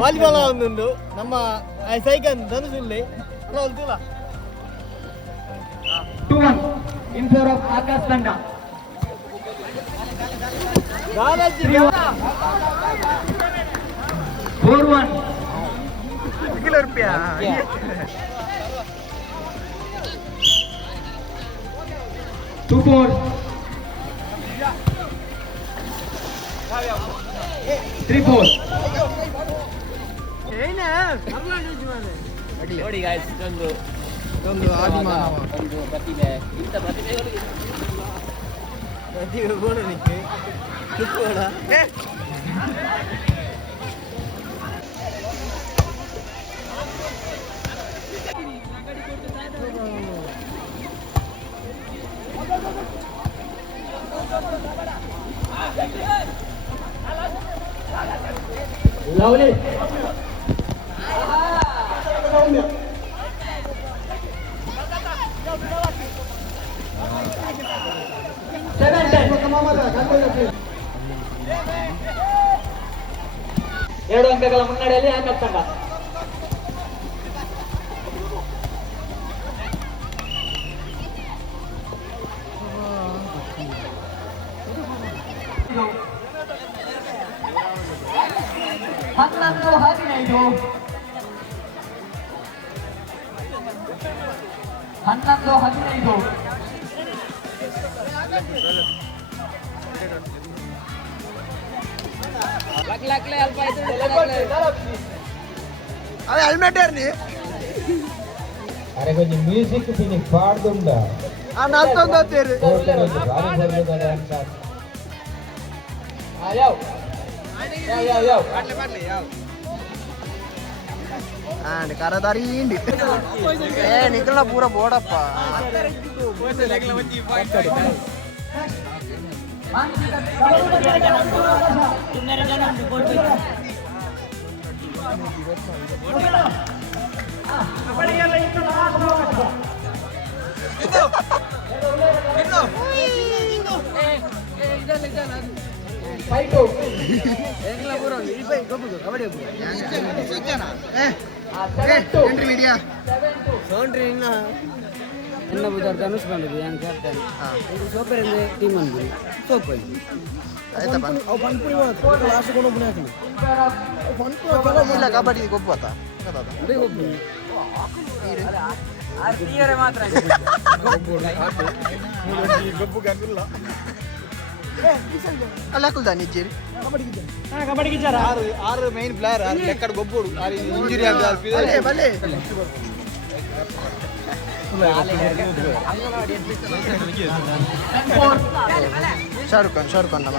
Volleyball ಒಂದು ನಮ್ಮ cycle ಧನುಸುಲ್ಲಿ 2-1 in favor of Akash Tanda. 4-1. 2-4. 3-4. ನೋಡಿ ಗಾಯ್ಸ್ ಒಂದು ಪ್ರತಿಭೆ ಇಂಥ ಪ್ರತಿಭೆಗಳಿಗೆ Lovely. ಎರಡು ಅಂಕಗಳ ಮುನ್ನಡೆಯಲ್ಲಿ ಆಕಾಶ್ ತಂಡ. ಹನ್ನೊಂದು 15 ಲಕ್ಲೆ ಅಲ್ಪ ಆಯ್ತು అదే హెల్మెట్ ఏర్ని అరే కొంచెం మ్యూజిక్ దీనికి పాడుతుందా నల్తుందో తీరు కరదరిండి ఏ నికల పూర బోడప్ప ಎನ್ನ ಬುಧಾರ್ ಧನುಷ್ ಬಂದಿದೆ ಹೆಂಗ್ ಕ್ಯಾಪ್ಟನ್ ಇದು ಸೂಪರ್ ಅಂದ್ರೆ ಟೀಮ್ ಬಂದು ಸೂಪರ್ ಆಯ್ತಪ್ಪ ಅವು ಪನ್ಪುರಿ ಲಾಸ್ಟ್ ಕೊಂಡು ಬುನೆ ಹಾಕಿ ಪನ್ಪುರಿ ಇಲ್ಲ ಕಬಡ್ಡಿ ಗೊಬ್ಬತ ಅದೇ ಗೊಬ್ಬ ಆರ್ತಿಯರೆ ಮಾತ್ರ ಗೊಬ್ಬು ಗಂಗಿಲ್ಲ ಅಲ್ಲ ಕುಲ್ದ ನಿಜ್ಜಿರಿ ಕಬಡ್ಡಿಗೆ ಇದ್ದಾರೆ ಆರು ಮೈನ್ ಪ್ಲೇಯರ್ ಲೆಕ್ಕಡ ಗೊಬ್ಬುಡು ಇಂಜುರಿ ಆದ ಬಲ್ಲೆ ಶಾರುಖ್ ಖಾನ್ ನಮ್ಮ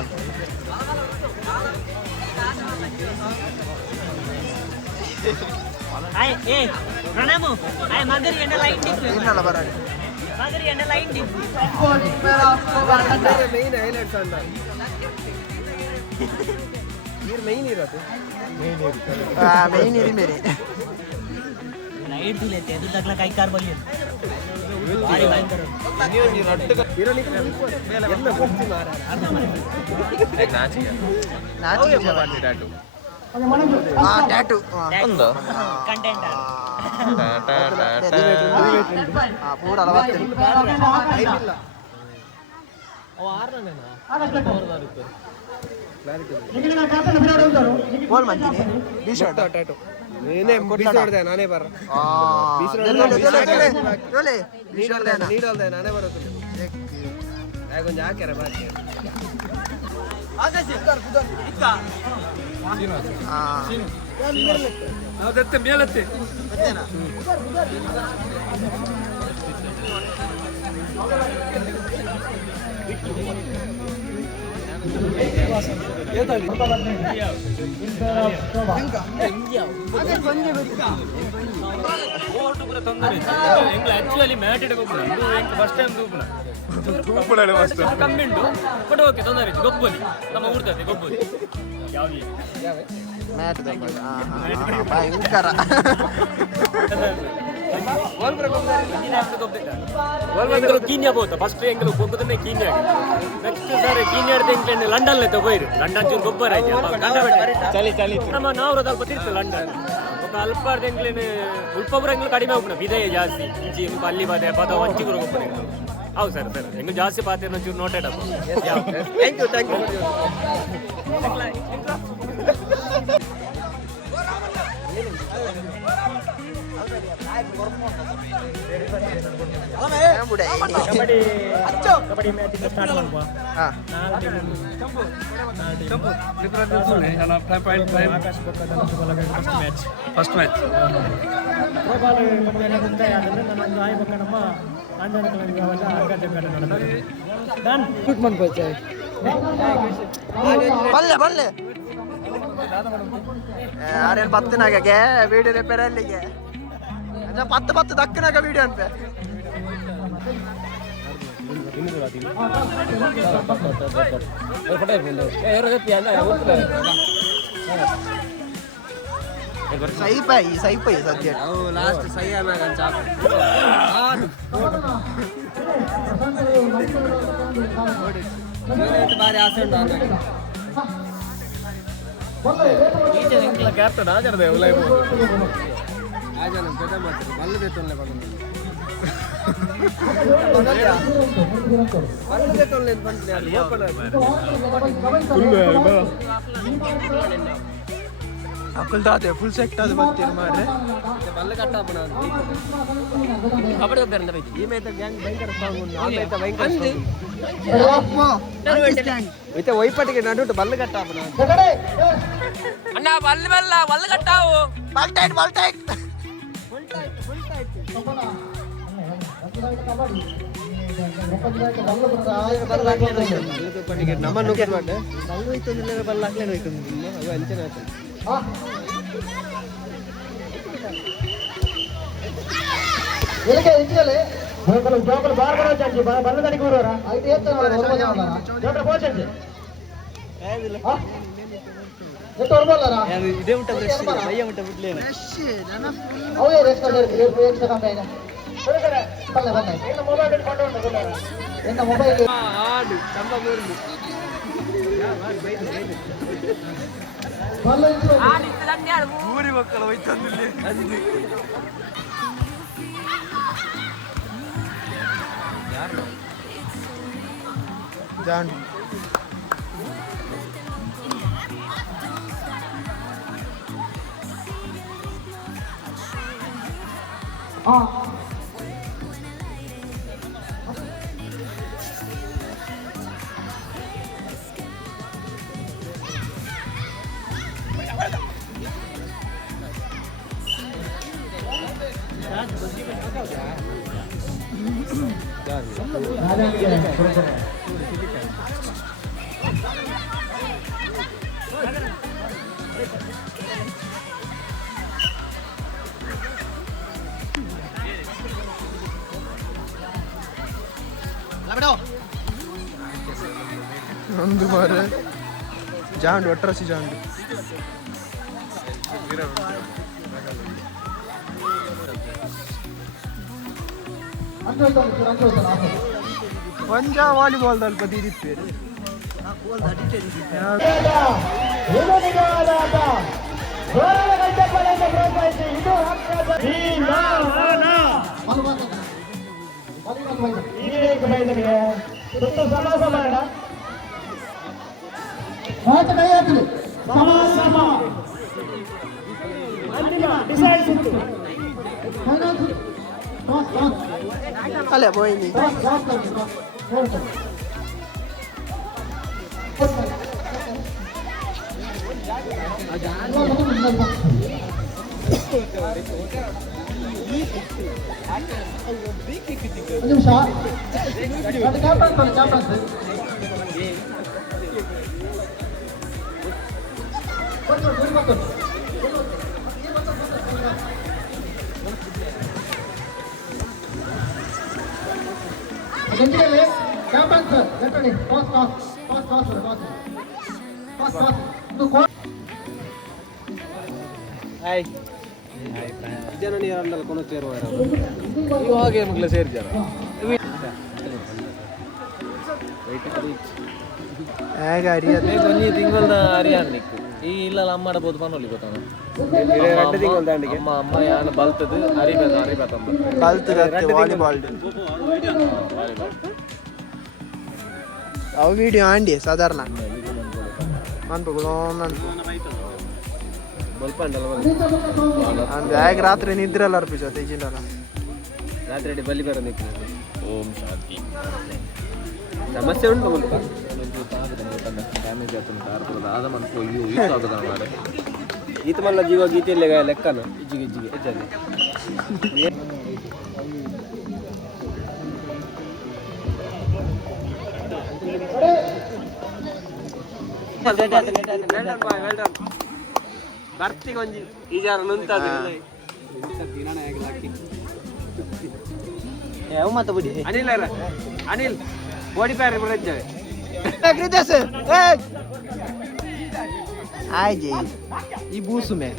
Ay, Pranamu. Ay, Magari and a line dip. ಇನ್ನಲ್ಲ ಬರಾಡಿ Magari and a line dip. Main highlights ಅಂದ ನೀರು ಮೇನ್ ಇರುತ್ತೆ ಮೇನ್ ಇರಿ ಮೇರೆ Light दिले ते दूध तकला काही कार बोलिये. भारी भयंकर. ನೀರು ರಟ್ಟು ಇರಲಿಕ್ಕೆ ಎಲ್ಲ ಗೊತ್ತಿ ಮಾರ ನಾಚಿಗೆ ಜವಾನಿ ಟ್ಯಾಟೂ ಟ್ಯಾಟೂ ಒಂದು Content. ಪೂರ 40 ಇಲ್ಲ ಬೋಲ್ ಮಾಡ್ತೀನಿ ಬಿ ಶರ್ಟ್ ಟ್ಯಾಟೂ ನೀನೇ ಬಿಸಾಡ್ದೆ ನಾನೇ ಬರ ನೀಡಲ್ದೆ ನಾನೇ ಬರೋದು ಕೊಂಚ ಹಾಕ್ಯಾರ ಬಾಕಿ ಮೇಲತ್ತೆ ಆಕ್ಚುಲಿ ಮ್ಯಾಟ್ ಇಡಬೇಕು ಫಸ್ಟ್ ಟೈಮ್ ಕಮ್ಮಿಂಡು ಬಟ್ ಓಕೆ ತೊಂದರೆ ಗೊಬ್ಬಲಿ ನಮ್ಮ ಊರ್ತದೆ ಗೊಬ್ಬಲಿ ಮ್ಯಾಟ್ ಭಯಂಕರ ಕೀನ್ಯಾ ಹೋಗ್ತಾ ಫಸ್ಟ್ ಎಂಗ್ಲು ಹೋಗೋದನ್ನೇ ಕೀನ್ಯಾ ನೆಕ್ಸ್ಟ್ ಸರ್ ಕೀನ್ಯಾ ಹಿಡ್ದು ಎಂಗ್ಲೆಂಡ್ ಲಂಡನ್ ಲೆತ್ತ ಹೋಯ್ರು ಲಂಡನ್ ಚೂರು ಗೊಬ್ಬರ ಆಯ್ತು ಚಳಿ ಚಳಿ ನಮ್ಮ ನಾವು ಅಲ್ಪ ತಿರ್ತು ಲಂಡನ್ ఒక ಅಲ್ಪ ಎಂಗ್ಲೇನು ಉಲ್ಪೊಬ್ಬರು ಎಂಗ್ಲು ಕಡಿಮೆ ಹೋಗ್ಬಿಡ ಬಿದಯ ಜಾಸ್ತಿ ಇಂಚಿ ಅಲ್ಲಿ ಬಾದೆ ಪದ ಹಂಚಿ ಕೂಡ ಹೋಗ್ಬಿಡ ಹೌದು ಸರ್ ಸರ್ ಹೆಂಗು ಜಾಸ್ತಿ ಪಾತ್ರ ಒಂಚೂರು ನೋಟೆಡ್ ಅಪ್ಪ thank you kabaddi match start ಮಾಡುವ ಫಸ್ಟ್ ಮ್ಯಾಚ್ ಥ್ರೋಬಾಲ್ ನನ್ನೊಂದು ಆಯ್ಬೇಕನ್ನಮ್ಮ ಬಲ್ಲೆ ಆರೇನು ಪತ್ತಿನಾಗೆ ವೀಡಿಯೋ ರಿಪೇರ್ ಅಲ್ಲಿಗೆ 10 ದಕ್ಕನಾಗ ವೀಡಿಯೋ ಅನ್ಪೆ ಸೈಪೈ ಸದ್ಯ ಲಾಸ್ಟ್ ಸೈ ಬಾರಿ ಆಸೆ ಉಂಟು ಕ್ಯಾಪ್ಟನ್ ಆಜಾರದೆ ಅಕಲ್ದಾತೆ ಫುಲ್ ಸೆಟ್ ಅದು ಬರ್ತೀರಿ ಮಾಡ್ರೆ ಬಲ್ಲ ಕಟ್ಟಾಪಣ ಕಬಡ್ಡಿ ಒಬ್ಬರಿಂದ ಬೈತಿ ಈ ಮೇತ ಗ್ಯಾಂಗ್ ಭಯಂಕರ ಸ್ಟ್ರಾಂಗ್ ಉಂಟು ಆ ಮೇತ ಭಯಂಕರ ಮತ್ತೆ ವೈಪಟ್ಟಿಗೆ ನಡುಟು ಬಲ್ಲ ಕಟ್ಟಾಪಣ ಅಣ್ಣ ಬಲ್ಲ ಕಟ್ಟಾವು ಬಾಲ್ ಟೈಟ್ ನಮ್ಮ ನುಗ್ಗೆಟ್ ಮಾಡಿ ಬಲ್ಲ ಹೋಯ್ತು ಬಲ್ಲ ಹಾಕ್ಲೇನು ಹೋಯ್ತು ಅದು ಅಂಚನೆ ಆಯ್ತು ಇದೇ ಊಟ ಭಯ ಊಟ ಬಿಡ್ಲೇನೆ ಊರಿ ಮಕ್ಕಳು ಹೋಯ್ತಂದಿಲ್ಲ ಜಾನ್ ಒಂದು ಬಾರ ಜಾಂಡು ಒಟ್ಟರಸಿ ಜಾಂಡು ಒಂಜ ವಾಲಿಬಾಲ್ ದಲ್ಲಿ ಬದಿರಿಪ್ಪೇರು ಅಲ್ಲೇ ಬೋಯ್ನಿ ಜನ ನೀರಲ್ಲ ಕೊನ ಸೇರುವ ಇವಾಗ ಮಕ್ಕಳು ಸೇರ್ಜಾರ ಹೇಗೆ ಅರಿಯೋದು ಒಂಜಿ ತಿಂಗಳ ಅರಿಯಾನ್ ನಿಕ್ಕು ಈ ಇಲ್ಲ ಅಮ್ಮಡ ಬೋದು ಪನ್ನೊಲಿ ಗೊತ್ತಾನ ಅಮ್ಮ ಯಾನ ಬಲ್ತದು ಅರಿಬೇಕಮ್ಮ ಕಲ್ತದ ವಾಲಿಬಾಲ್ ಅವು ವಿಡಿಯೋ ಆಂಡಿ ಸಾಧಾರಣ ಅನ್ಬೇಕು ಬಲ್ಪ ಉಂಟಲ್ಲ ಅಂದ್ರೆ ಹೇಗೆ ರಾತ್ರಿ ನಿದ್ರೆ ಎಲ್ಲ ಅರ್ಪಿಸೋ ತೆಜಿಂಡಲ್ಲ ರಾತ್ರಿ ಬಲಿ ಬೇರೆ ನಿಕ್ಕು ಓಂ ಶಾಂತಿ ಸಮಸ್ಯೆ ಉಂಟು ಮುಲ್ಪ ಡ್ಯಾಮೇಜ್ ಆಗ್ತದೆ ಆದ ಮನ್ಕೋ ಯೂಸ್ ಆಗೋದ ಮಾರೆ ಗೀತ ಮಲ್ಲ ಜೀವ ಗೀತೆಯಲ್ಲೇ ಲೆಕ್ಕನ ಇಜ್ಜಿಗೆ ಹೆಚ್ಚಾಗಿ ಬರ್ತಿಗೆ ಒಂಜಿ ಈಜಾರ ನಿಂತದ ಮತ್ತೆ ಬಿಡಿ ಅನಿಲ್ ಓಡಿ ಪ್ಯಾರಿ ಬರಜ್ಜವೆ ಆಯ್ಜಿ ಈ ಬೂಸು ಮೇ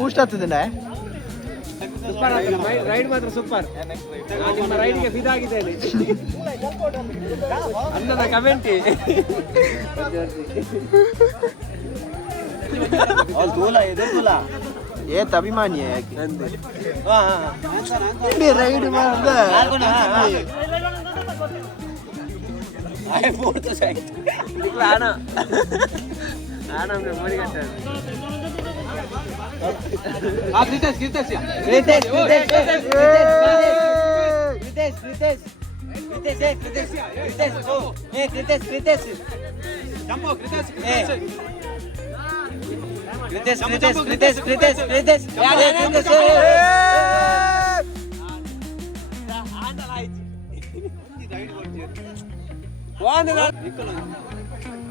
ಬೂಸ್ಟ್ ಆಗ್ತದೆ ರೈಡ್ ಮಾತ್ರ ಸೂಪರ್ ನಿಮ್ಮ ರೈಡ್ಗೆ ಫಿದಾಗಿದ್ದೇನೆ ಅನ್ನದ ಕಮೆಂಟ್ ಏತ್ ಅಭಿಮಾನಿ ರೈಡ್ ಮಾಡ್ದ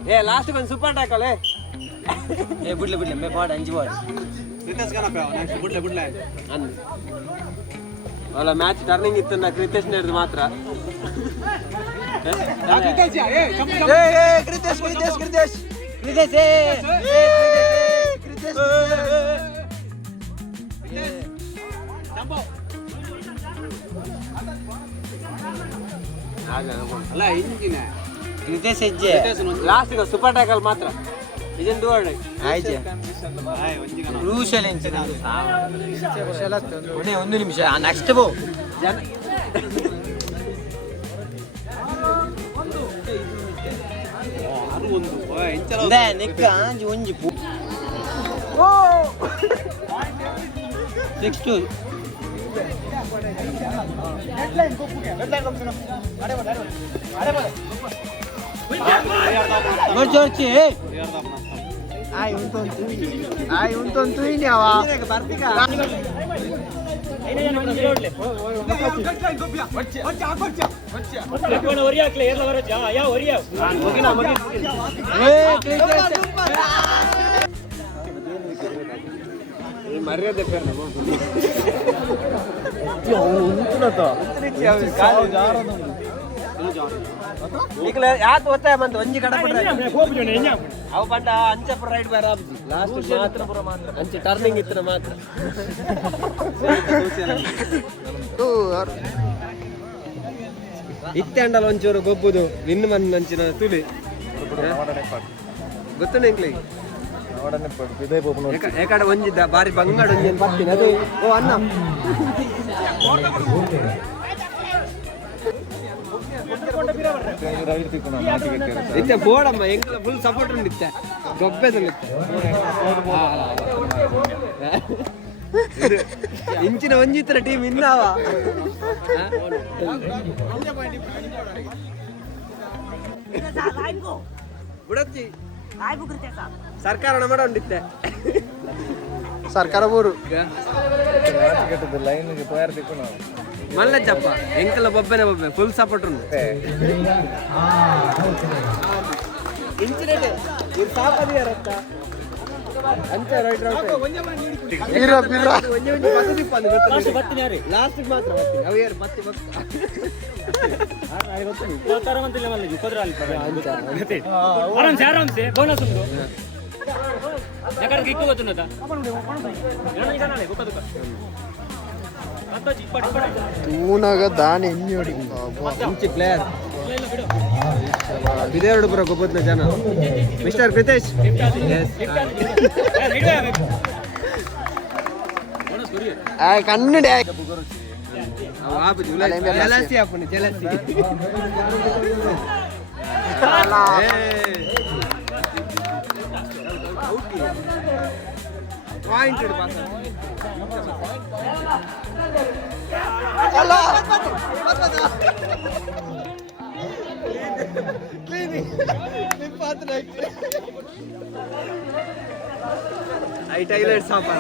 ಏ ಲಾಸ್ಟ್ ಒಂದು ಸೂಪರ್ ಟ್ಯಾಕಲ್ ಏ ಬಿಡ್ಲೆ ಮೇ ಪಾಡ ಅಂಜಿ ಬಾಡ್ ಅಲ್ಲ ಮ್ಯಾಚ್ ಟರ್ನಿಂಗ್ ಇತ್ತು ನಾ ಕ್ರಿತೇಶ್ ನಡೆದು ಮಾತ್ರ ಅಲ್ಲ ಇಂಜಿನ ಕ್ರಿತೇಶ್ ಹೆಜ್ಜೆ ಲಾಸ್ಟ್ ಸೂಪರ್ ಟ್ಯಾಕಲ್ ಮಾತ್ರ ಇದನ್ನು ಡೂರ್ಡ್ ಆಯ್ತು ಕ್ರೂಷಲ್ ಇಂಜಿನ ಒಂದು ನಿಮಿಷ ನೆಕ್ಸ್ಟ್ ಬೋ ನಿಕ್ಕ ಒಂಜಿ 6-2 ಜೋರ್ಚಿ ಉಂಟು ಇನ್ಯಾವ ಮರ್ಯಾದೆ ಯಾತ್ ಒತ್ತಾಯ ಬಂತು ಒಂಜಿ ಕಡೆ ಅವು ಪಂಡ ಅಂಚಪುರ ರೈಡ್ ಬೇರೆ ಲಾಸ್ಟ್ ಮಾತ್ರ ಅಂಚೆ ಟರ್ನಿಂಗ್ ಇತ್ತು ಮಾತ್ರ ಇತ್ತಂಡಲ್ಲ ಒಂಚೂರು ಗೊಬ್ಬುದು ವಿನ್ ಮನ್ ಅಂಚಿನ ತುಳಿ ಗೊತ್ತುಂಡ ಇಂಕ್ಲಿ ಏಕಡೆ ಒಂಜಿದ್ದ ಬಾರಿ ಬಂಗಾಡ ಒಂಜಿ ಬರ್ತೀನಿ ಅದು ಓ ಅನ್ನ ಇತ್ತೆ ಬೋಡಮ್ಮ ಎಂಕಲ ಫುಲ್ ಸಪೋರ್ಟ್ ಉಂಡಿತ್ತೆ ಗೊಬ್ಬೆದಲ್ಲಿತ್ತೆ ಇಂಚಿನ ಒಂಜಿತ್ರ ಟೀಮ್ ಇನ್ನಾವ ಬುಡಚ್ಚಿ ಸರ್ಕಾರ ನಮ್ಮಡ ಉಂಡಿತ್ತೆ ಸರ್ಕಾರ ಊರು ಮಲ್ಲಜ್ಜಪ್ಪ ಎಂಕಲ ಬೊಬ್ಬೆನೆ ಬೊಬ್ಬೆ ಫುಲ್ ಸಪೋರ್ಟ್ ಉಂಟು ಲಾಸ್ಟ್ ಮಾತ್ರ Jangan gitu tuh nada. Jangan buka tuh. Atau cepat. ತೂನಾಗ ದಾನಿ ಎಣ್ಣೆ ಹೊಡಿ ಮುಂಚೆ ಪ್ಲೇಯರ್ ವಿದೇವರು ಬರೋ ಗೊಬ್ಬರ ಜನ ಮಿಸ್ಟರ್ ಪ್ರಿತೇಶ್ ಕನ್ನಡ ಜಲಸಿ ಆಪುನಿ ಜಲಸಿ ಪಾಯಿಂಟ್ ಇಡು ಪಾಸ್ ಟೈಲರ್ ಸಾಪಾನ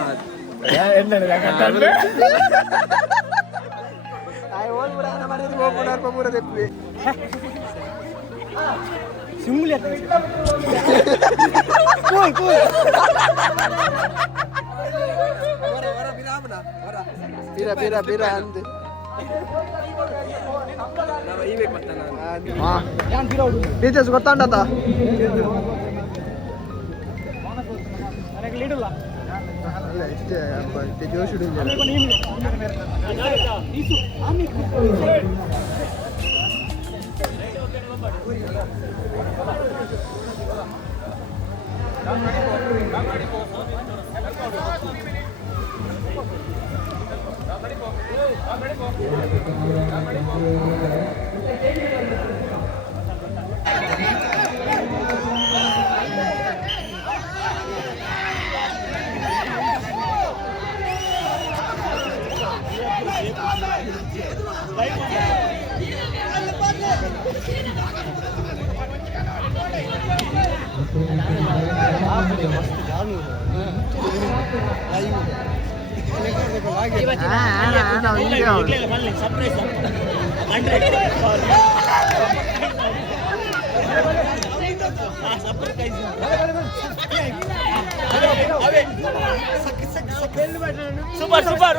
ಬಿರ ಅಂದೆ ಟೀಚರ್ಸ್ ಗೊತ್ತಾಂಡತ ಇಷ್ಟೇ ಜೋಶ್ Super.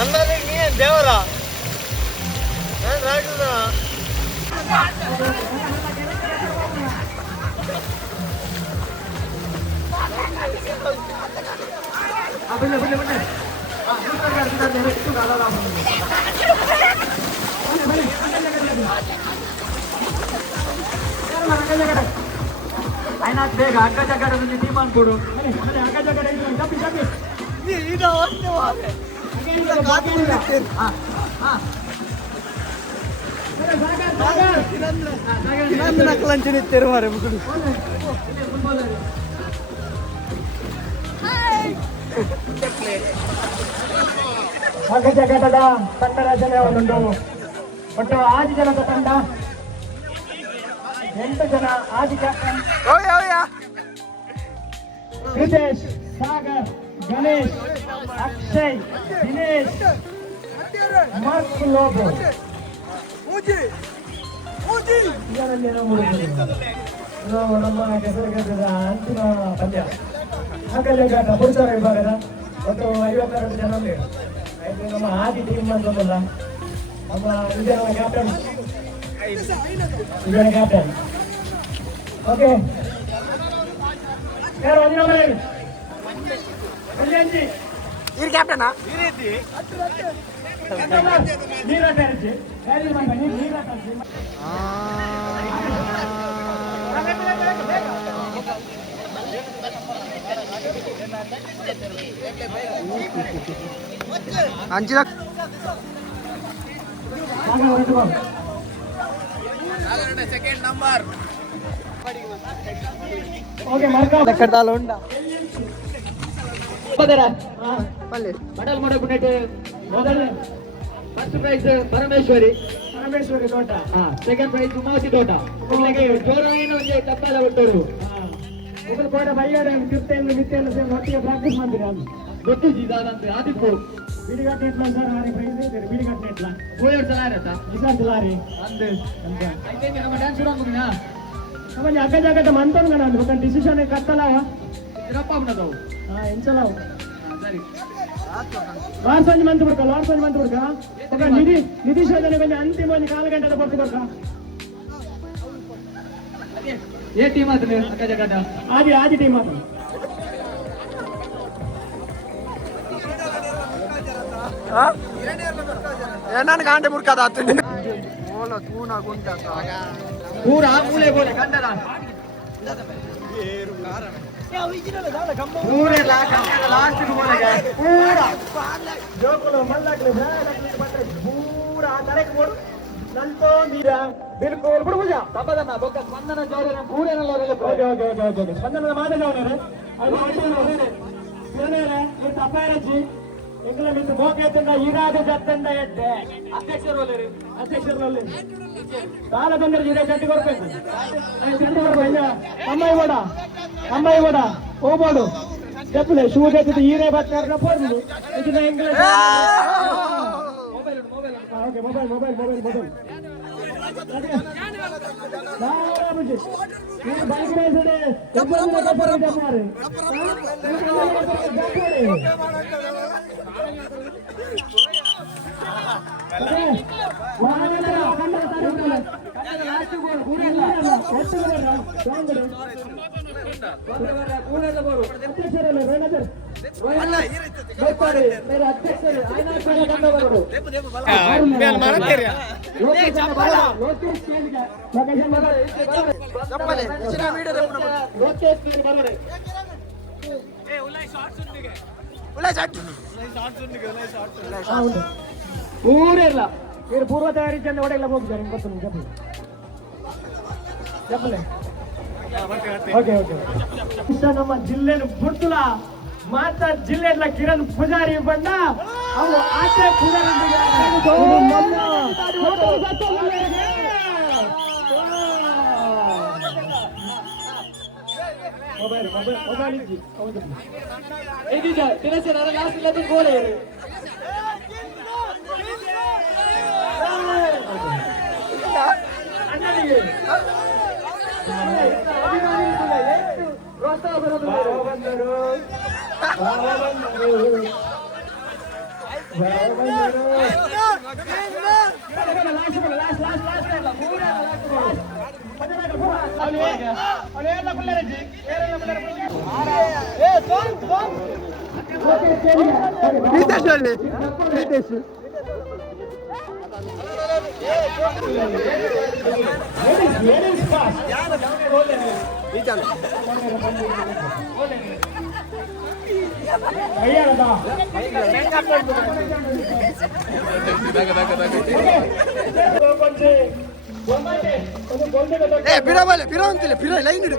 అందరికి నీ దేవరా రాజుదా ఆయన ಬೇಗ ಅಕ್ಕ ಜಗಡ ಟೀಮ್ ಅನ್ಕೊಡು ಅಕ್ಕ ಜಗಡ ತಪ್ಪಿ ನಕಲಂಚನಿತ್ತೇರು ಮಾರೆ ಮುಗುಡು ಅಕ್ಕ ಜಗಡದ ತಂಡ ರಚನೆ ಒಂದುಂಟು ಒಟ್ಟು 6 ಜನದ ತಂಡ 8 ಜನ ಆದಿ ಕ್ಯಾಪ್ಟನ್ ಪ್ರಿತೇಶ್ ಸಾಗರ್ ಗಣೇಶ್ ಅಕ್ಷಯ್ ದಿನೇಶ್ ಮಾರ್ಕ್ ಲೋಬೋ ಇದರಲ್ಲಿ ನಮ್ಮ ಕೆಸರುಗದ್ದದ ಅಂತಿಮ ಪಂದ್ಯ ಅಂಕಲೆಗಾಟ ಪುರುಷರ ವಿಭಾಗದ ಒಟ್ಟು 52 ಜನ ಆಯ್ತು. ನಮ್ಮ ಆದಿ ಟೀಮ್ ಅಂತಲ್ಲ ನಮ್ಮ ವಿಜಯನ ಕ್ಯಾಪ್ಟನ್ ಓಕೆ ಯಾರು ಒಂದಿನ ಬರೇನು ಅಂಜಿ ಇವ್ರು ಕ್ಯಾಪ್ಟನಾ ನೀರಾಟ ಅರ್ಜಿ ನೀರಾಟ ಅರ್ಜಿ ಅಂಚಿನ ಸೆಕೆಂಡ್ ನಂಬರ್ ಓಕೆ ಮಾರ್ಕ ಕಡ್ದಾಲ ಉಂಡ ಪಲ್ಲೆ ಮಡಲ್ ಮಾಡಬಿಟ್ಟು ಮೊದಲನೇ ಫಸ್ಟ್ ಪ್ರೈಸ್ ಪರಮೇಶ್ವರಿ ತೋಟ ಸೆಕೆಂಡ್ ಪ್ರೈಸ್ ಉಮಾವತಿ ತೋಟ ಜೋರಾಗಿನ ಒಂದು ತಪ್ಪಾದ ಒಟ್ಟರು ಮೊದಲು ಕೋಟ ಬೈಯಾರೆ ಕಿರ್ತೆಯನ್ನು ಮಿತ್ತೆಯನ್ನು ಸೇರಿ ಒಟ್ಟಿಗೆ ಪ್ರಾಕ್ಟೀಸ್ ಮಾಡ್ತೀರಿ ಅದು ಗೊತ್ತಿದ್ದು ಇದಾದಂತೆ ಆದಿತ್ತು ಬಿಡಿಗಟ್ಟೆ ಎಟ್ಲ ಸರ್ ಆರಿ ಪ್ರೈಸ್ ಬಿಡಿಗಟ್ಟೆ ಎಟ್ಲ ಗೋಯರ್ ಚಲಾರತ್ತ ನಿಸಾರ್ ಚಲಾರಿ ಅಂದೆ ಅಂತ అయితే ನಮ್ಮ ಡ್ಯಾನ್ಸ್ చూడమునా ನಮ್ಮ ಅಗ್ಗ ಜಾಗದ ಮಂತನ್ ಗಣ ಒಂದು ಡಿಸಿಷನ್ ಕತ್ತಲವ ಇರಪ್ಪ ಅವನದವು ಎಂಚಲವು ಸರಿ ಲಾಸ್ಟ್ ಒಂದು ಮಂತ್ ಬಿಡ್ಕ ఒక నిధి శోధన కొంచెం అంతిమ కాలు గంటల పొట్టు కొడక ఏ టీం అతను అక్క జగట ఆది టీం అతను ಏನಾನು ಗಾಂಡೆ ಮುರ್ಕದ ಆತಂಡಿ ಓಲ ತೂನ ಗುಂಟ ಪೂರ ಮೂಲೆ ಬೋಲೆ ಗಂಡದ ಪೂರೆ ಲಾಸ್ಟ್ ಬೋಲೆಗೆ ಪೂರ ಜೋಕುಲು ಮಲ್ಲಕ್ಲೆ ಬೇಲಕ್ಲೆ ಬಟ್ರೆ ಪೂರ ತಲೆಗೆ ಬೋಡು ನಂತೋ ನೀರ ಬಿಲ್ಕುಲ್ ಬಿಡುವುಜ ತಪ್ಪದನ್ನ ಬೊಕ್ಕ ಸ್ಪಂದನ ಜೋರನ ಪೂರೆನಲ್ಲೋರೆಲ್ಲ ಓಕೆ ಸ್ಪಂದನದ ಮಾದ ಜೋರನೆ ಅದು ಒಳ್ಳೆಯದು ಬೇರೆ ಇದು ತಪ್ಪಾರಜಿ ಎಂಗ್ಲ ಮಿತ್ತು ಮೋಕೆತ್ತಂಡ ಈರಾದ ಜತ್ತಂಡ ಎಡ್ಡೆ ಅಧ್ಯಕ್ಷರು ಕಾಲ ಬಂದರೆ ಇದೇ ಚಟ್ಟಿ ಕೊಡ್ಬೇಕು ಚಟ್ಟಿ ಕೊಡ್ಬೇಕು ಅಮ್ಮಾಯಿ ಓಡ ಹೋಗ್ಬೋಡು చెప్పులే షూ తెచ్చితే ఈరే బట్టారు పోదు ఇది నా English mobile okay mobile Babuji నేను బైక్ రేసడే చెప్పండి కప్పరు చెప్పారు లాస్ట్ గోల్ పూరేలా ఊరేలా మీరు పూర్వ తయారీ చెంది కూడా ఇలా పోతున్నారు ఇంకొస్తుంది చెప్పలే ಓಕೆ ನಮ್ಮ ಜಿಲ್ಲೆನ ಬುಡ್ತುಲ ಮಾತ ಜಿಲ್ಲೆಡ್ಲ ಕಿರಣ್ ಪೂಜಾರಿ ಬಂದ ಅವು ಆಚೆ ಪೂಜಾರಿ ಮೊಬೈಲ್ ಇಜ್ಜಿ ಹೌದು ಇದೀಗ ತಿರಸೆ ನನ್ನ ಲಾಸ್ಟ್ ಇಲ್ಲ ಗೋಲೆ ಅಣ್ಣನಿಗೆ ಬಿಡ ಅಂತಿಲ್ಲ ಬಿಡ ಲೈನ್ ಇಡು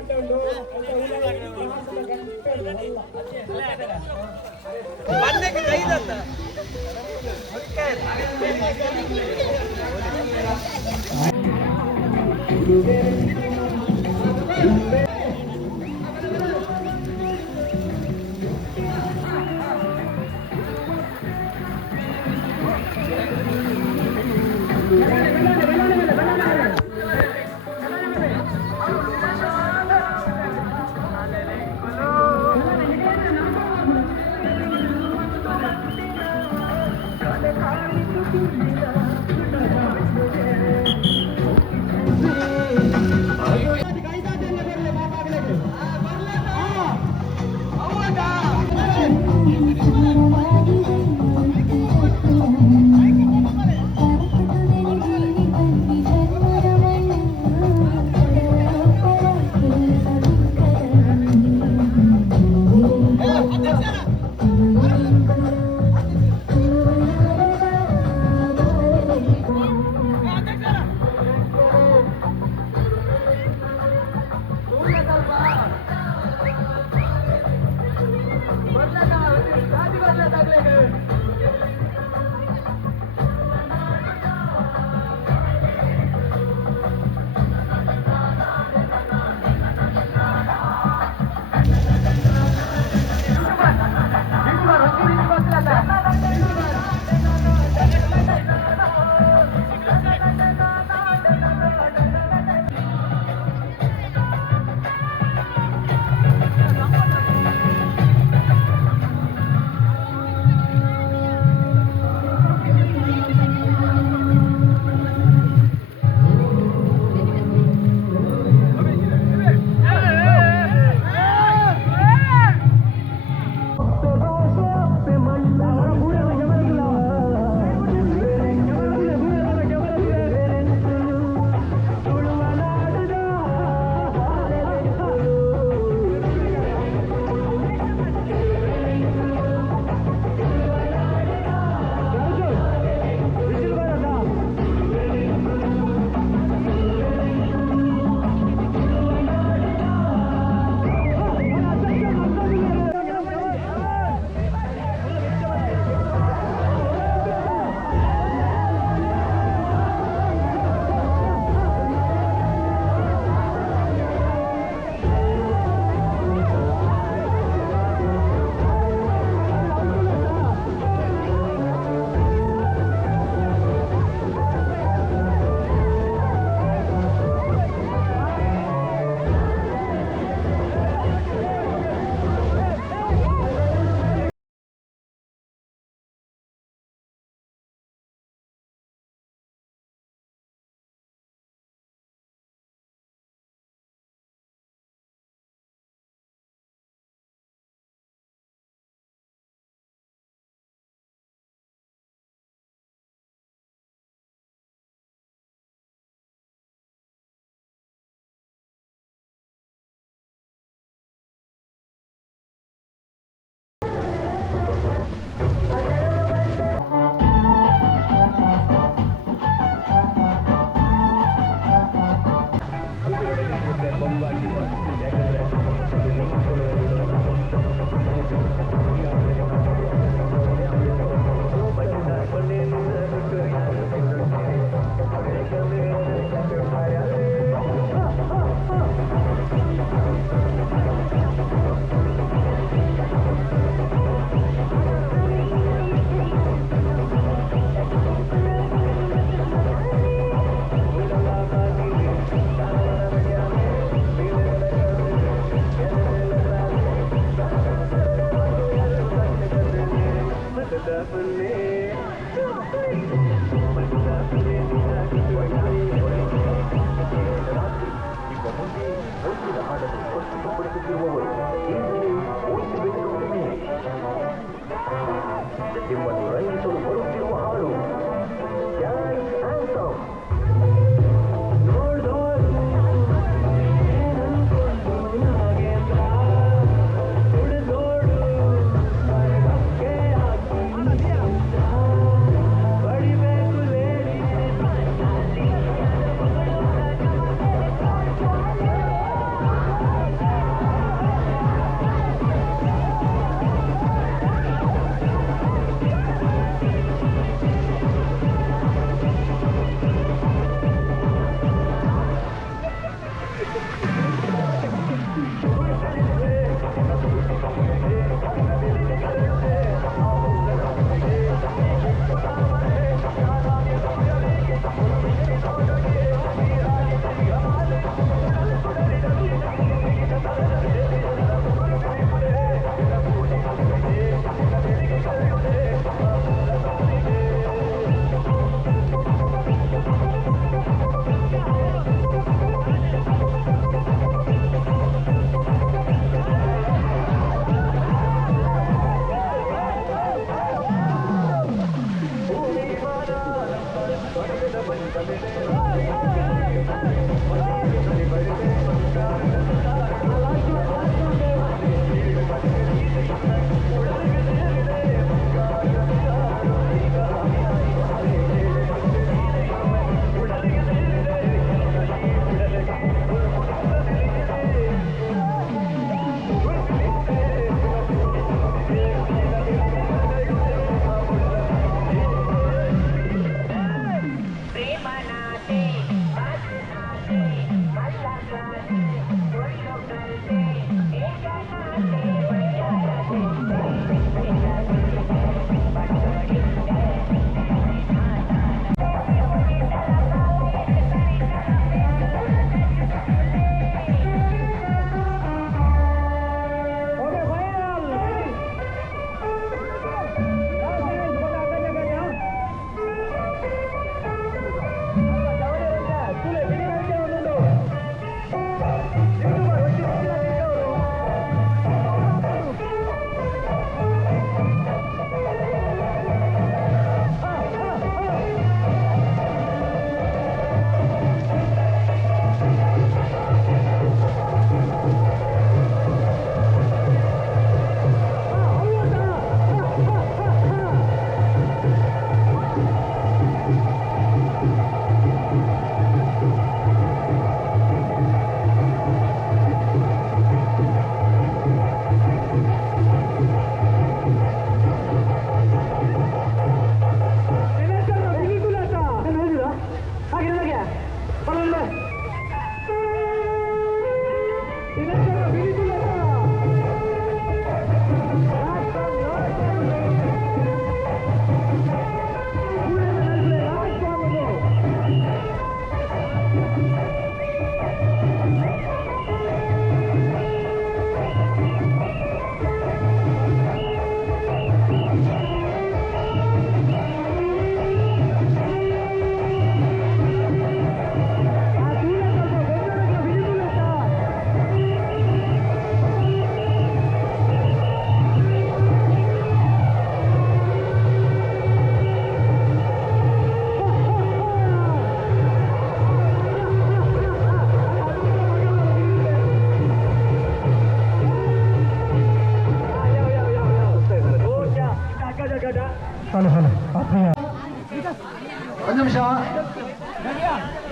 ಒಂದು ನಿಮಿಷ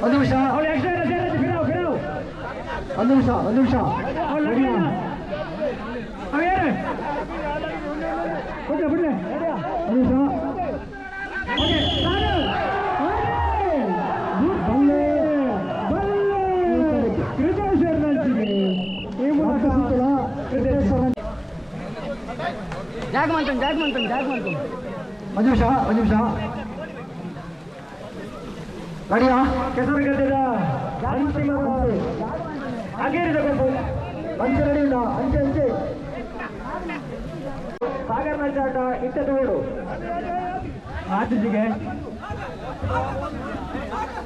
ಒಂದು ನಿಮಿಷ ಒಂದು ನಿಮಿಷ ಒಂದು ನಿಮಿಷ ಬಿಡ್ಲೆ ಒಂದು ನಿಮಿಷ ಜಾಗ ಮಾಡ್ತಾನೆ ಒಂದು ನಿಮಿಷ ಗಾಡಿಯ ಕೆಸರು ಗದ್ದೆದ ಅಂತಿಮ ಹಾಗೇರಿ ತಗೊಂಡು ಅಂಚೆ ರೆಡಿಯಿಲ್ಲ ಅಂಚೆ ಸಾಗರ ನಚ್ಚಾಟ ಇಟ್ಟ ತೋಡು ಆಚೆಗೆ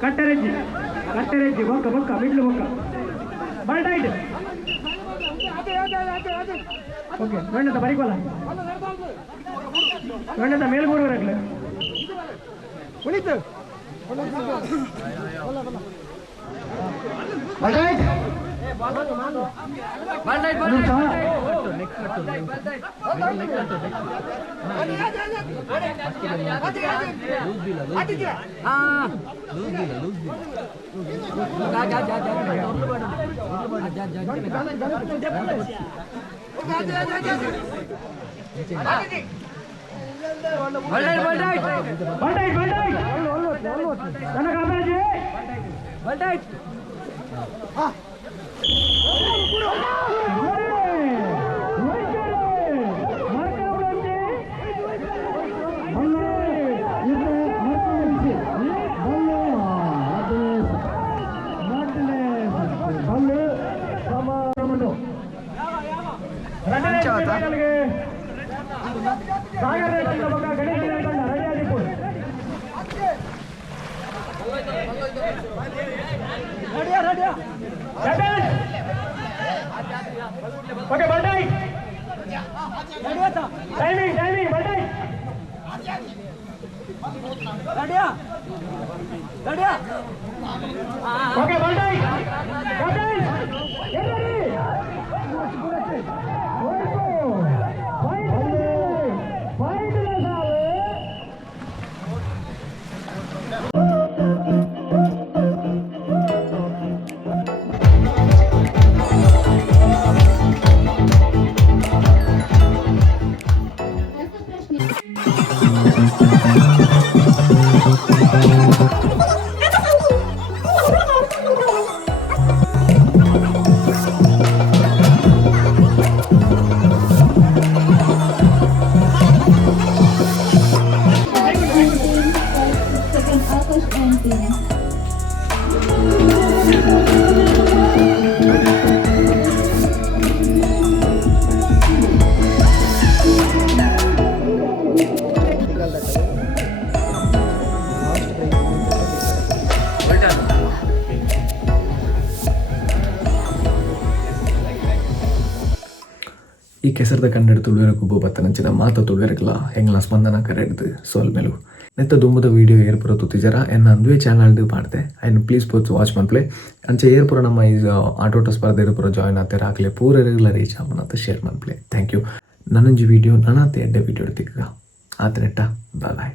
ಕಟ್ಟೆರೆಜ್ಜಿ ಬೊಕ್ಕ ಮಿಡ್ಲು ಬೊಕ್ಕ ಬಾಲ್ಟೈಟ್ ಓಕೆ ಗಂಡತ ಬರಿಕೋಲ್ಲ ಗಂಡತ ಮೇಲ್ಗೂರು ಬರಕ್ಲೆ ಉಳಿತು ಬಾಲ್ಟೈಟ್ ಓಕೆ ಬಾಲ್ಟೈಟ್ ಟೈಮಿಂಗ್ ಬಾಲ್ಟೈಟ್ ಓಕೆ ಬಾಲ್ಟೈಟ್ ಈ ಕೆಸರದ ಕನ್ನಡ ತುಳುವೆರ ಗುಬ್ಬು ಬತ್ತನಂಚಿನ ಮಾತ ತುಳುವೆರಗಲ ಎಂಗ್ಲ ಸ್ಪಂದನ ಕರೆಡ್ದು ಸೋಲ್ ಮೇಲು ನೆತ್ತ ದುಂಬದ ವೀಡಿಯೋ ಏರ್ಪುರ ತುತ್ತಿಜರ ಎನ್ನ ಅಂದುವೆ ಚಾನಲ್ದು ಮಾಡ್ತೆ ಐನು ಪ್ಲೀಸ್ ಪೋಚ್ ವಾಚ್ ಮನ್ಪ್ಲೆ ಅಂಚೆ ಏರ್ಪುರ ನಮ್ಮ ಈ ಆಟೋಟ ಸ್ಪರ್ಧೆ ಏರ್ಪುರ ಜಾಯ್ನ್ ಆತೆ ರಾಕ್ಲೆ ಪೂರ ರೆಗ್ಯುಲರ್ ರೀಚ್ ಆಮನಂತ ಶೇರ್ ಮನ್ಪ್ಲೆ ಥ್ಯಾಂಕ್ ಯು ನನ್ನಂಜಿ ವೀಡಿಯೋ ನನ್ನತ್ತೆ ಎಡ್ಡೆ ವೀಡಿಯೋ ತಿಕ್ಕ ಆತನೆಟ್ಟ ಬಾಯ್